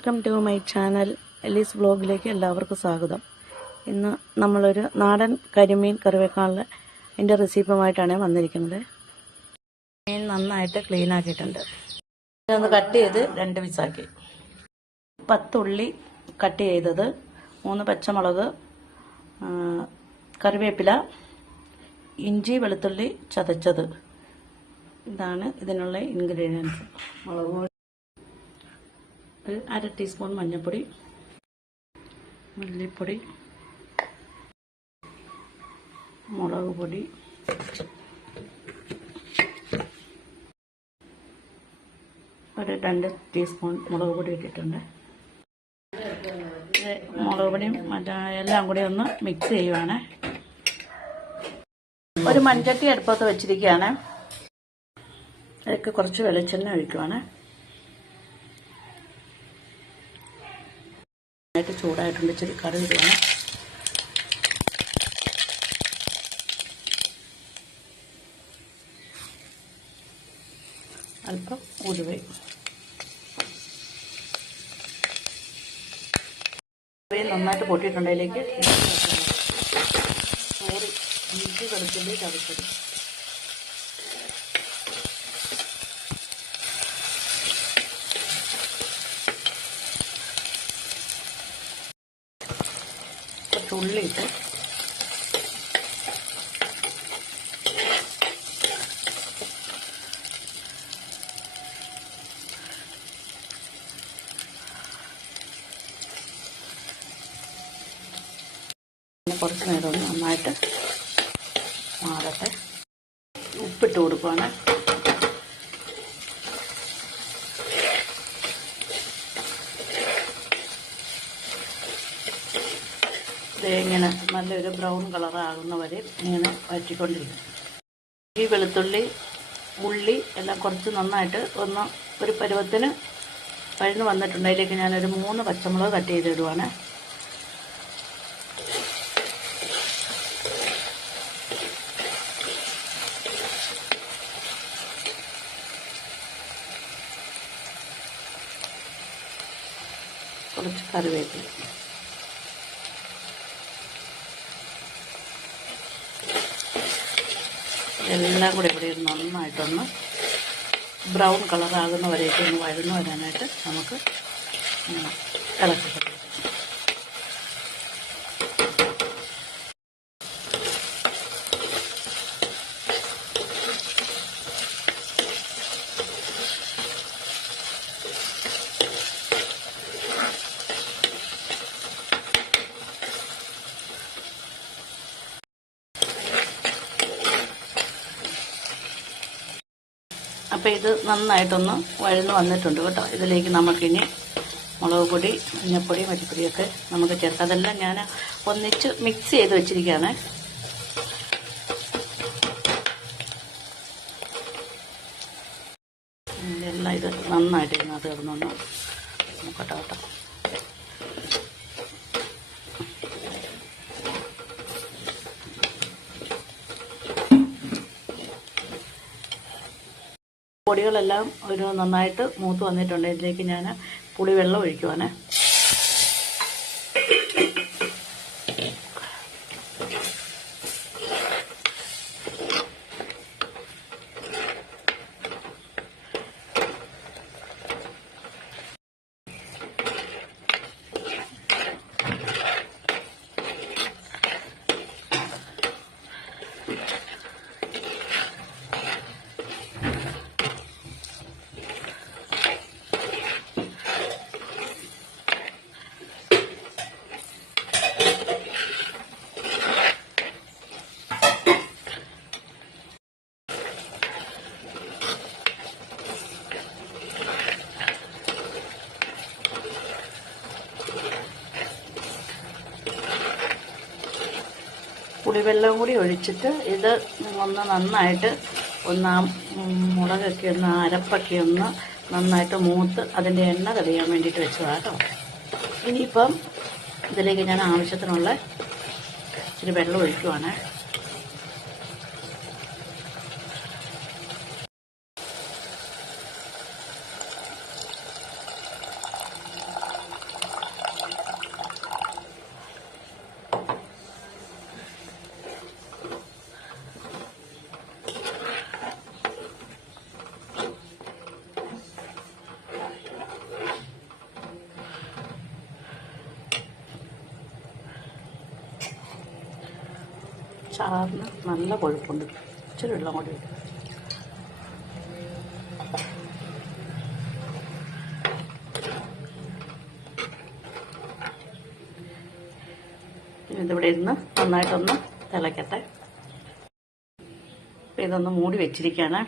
Welcome to my channel എലീസ് ബ്ലോഗിലേക്ക് എല്ലാവർക്കും സ്വാഗതം. ഇന്ന് നമ്മളൊരു നാടൻ കരിമീൻ കറി വെക്കാനുള്ള അതിന്റെ റെസിപ്പിയുമായിട്ടാണ് വന്നിരിക്കുന്നത്. മീൻ നന്നായിട്ട് ക്ലീൻ ആക്കിയിട്ടുണ്ട്. ഇതൊന്ന് കട്ട് ചെയ്ത് രണ്ട് പീസാക്കി പത്തുള്ളി കട്ട് ചെയ്തത്. മൂന്ന് പച്ചമുളക് കറിവേപ്പില ഇഞ്ചി വെളുത്തുള്ളി ചതച്ചത്. ഇതാണ് ഇതിനുള്ള ഇൻഗ്രീഡിയൻസ് മുളക് ഒരു അര ടീസ്പൂൺ മഞ്ഞൾപ്പൊടി മല്ലിപ്പൊടി മുളക് പൊടി ഒരു രണ്ട് ടീസ്പൂൺ മുളക് പൊടി ഇട്ടിട്ടുണ്ട്. മുളക് പൊടിയും മറ്റേ എല്ലാം കൂടി ഒന്ന് മിക്സ് ചെയ്യുവാണ്. ഒരു മൺചട്ടി അടുപ്പത്ത് വെച്ചിരിക്കുകയാണ്. അതിലേക്ക് കുറച്ച് വെളിച്ചെണ്ണ ഒഴിക്കുവാണ്. നന്നായിട്ട് ചൂടായിട്ടുണ്ട്. ഇച്ചിരി കറി ഇടുവാണ്. അല്പം ഉലുവയും. നന്നായിട്ട് പൊട്ടിയിട്ടുണ്ടതിലേക്ക് ചോറ് ഇഞ്ചി വെളുത്തുള്ളി ചതച്ചത് ഇട്ട് കുറച്ച് നേരം ഒന്ന് നന്നായിട്ട് മാറട്ടെ. ഉപ്പിട്ട് കൊടുക്കുവാണ്. ഇങ്ങനെ നല്ലൊരു ബ്രൗൺ കളറാകുന്ന വരെ ഇങ്ങനെ വഴറ്റിക്കൊണ്ടിരിക്കും ഈ വെളുത്തുള്ളി ഉള്ളി എല്ലാം കുറച്ച് നന്നായിട്ട് ഒന്ന് ഒരു പരുവത്തിന് കഴിഞ്ഞ് വന്നിട്ടുണ്ട്. അതിലേക്ക് ഞാനൊരു മൂന്ന് പച്ചമുളക് കട്ട് ചെയ്തിടുവാണ്. കുറച്ച് കറിവേപ്പില. എല്ലാം കൂടി ഇവിടെ ഇരുന്ന് നന്നായിട്ടൊന്ന് ബ്രൗൺ കളറാകുന്ന ഒന്ന് വഴന്നു വരാനായിട്ട് നമുക്ക് ഇളക്കി കൊടുക്കാം. അപ്പോൾ ഇത് നന്നായിട്ടൊന്ന് വഴന്ന് വന്നിട്ടുണ്ട് കേട്ടോ. ഇതിലേക്ക് നമുക്കിനി മുളക് പൊടി മഞ്ഞപ്പൊടി മല്ലിപ്പൊടിയൊക്കെ നമുക്ക് ചേർക്കാം. അതെല്ലാം ഞാൻ ഒന്നിച്ച് മിക്സ് ചെയ്ത് വെച്ചിരിക്കുകയാണ് എല്ലാം ഇത് നന്നായിട്ട് ഇതിനകത്ത് കിടന്നൊന്ന് നോക്കട്ടെ കേട്ടോ. പൊടികളെല്ലാം ഒരു നന്നായിട്ട് മൂത്ത് വന്നിട്ടുണ്ട്. ഇതിലേക്ക് ഞാൻ പുളിവെള്ളം ഒഴിക്കുവാണ്. പുളിവെള്ളം കൂടി ഒഴിച്ചിട്ട് ഇത് ഒന്ന് നന്നായിട്ട് ഒന്ന് ആ മുളകൊക്കെ ഒന്ന് അരപ്പൊക്കെ ഒന്ന് നന്നായിട്ട് മൂത്ത് അതിന്റെ എണ്ണ തെളിയാൻ വേണ്ടിയിട്ട് വെച്ചതാണ് കേട്ടോ. ഇനിയിപ്പം ഇതിലേക്ക് ഞാൻ ആവശ്യത്തിനുള്ള ഇച്ചിരി വെള്ളം ഒഴിക്കുവാണ്. ചാറിന് നല്ല കൊഴുപ്പുണ്ട്. ഇച്ചിരി വെള്ളം കൂടി ഇടും ഇനി ഇതിവിടെ ഇരുന്ന് നന്നായിട്ടൊന്ന് തിളയ്ക്കട്ടെ അപ്പം ഇതൊന്ന് മൂടി വെച്ചിരിക്കുകയാണ്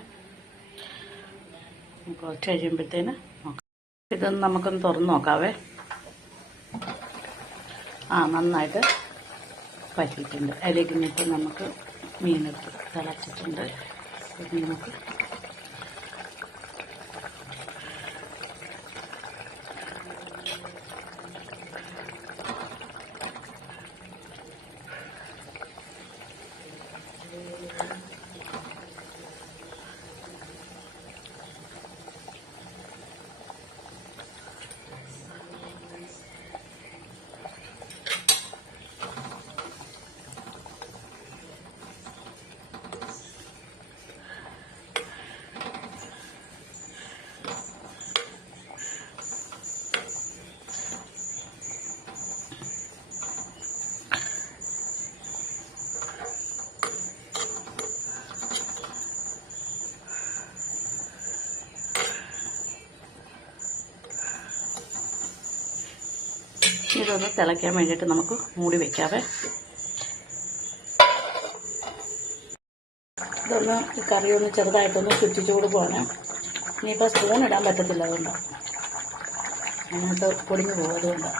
കുറച്ച് കഴിയുമ്പോഴത്തേന് നോക്കാം. ഇതൊന്ന് നമുക്കൊന്ന് തുറന്ന് നോക്കാവേ. ആ നന്നായിട്ട് പറ്റിയിട്ടുണ്ട്. അതിലേക്ക് ഇനിയിപ്പോൾ നമുക്ക് മീനെടുത്ത് തിളച്ചിട്ടുണ്ട്. ഇനി ഇതൊന്ന് തിളയ്ക്കാൻ വേണ്ടിയിട്ട് നമുക്ക് മൂടി വെക്കാവേ. ഇതൊന്ന് കറി ഒന്ന് ചെറുതായിട്ടൊന്ന് ചുറ്റിച്ചു കൊടുക്കുവാണ് ഇനിയിപ്പോൾ സ്പൂൺ ഇടാൻ പറ്റത്തില്ല അതുകൊണ്ടാണ് അങ്ങനത്തെ പൊടിഞ്ഞു പോകും അതുകൊണ്ടാണ്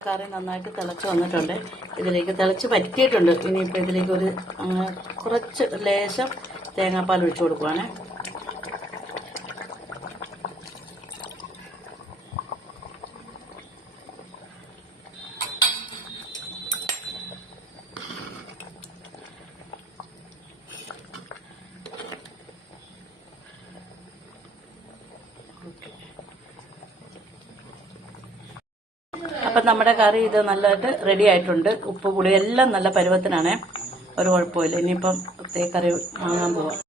കറി നന്നായിട്ട് തിളച്ച് വന്നിട്ടുണ്ട്. ഇതിലേക്ക് തിളച്ച് പറ്റിയിട്ടുണ്ട്. ഇനിയിപ്പോൾ ഇതിലേക്ക് ഒരു കുറച്ച് ലേശം തേങ്ങാപ്പാൽ ഒഴിച്ചു കൊടുക്കുവാണേ. അപ്പം നമ്മുടെ കറി ഇത് നല്ലതായിട്ട് റെഡി ആയിട്ടുണ്ട്. ഉപ്പ് പുളി എല്ലാം നല്ല പരുവത്തിനാണ്. ഒരു കുഴപ്പമില്ല ഇനിയിപ്പം കറി വാങ്ങാൻ പോവാം.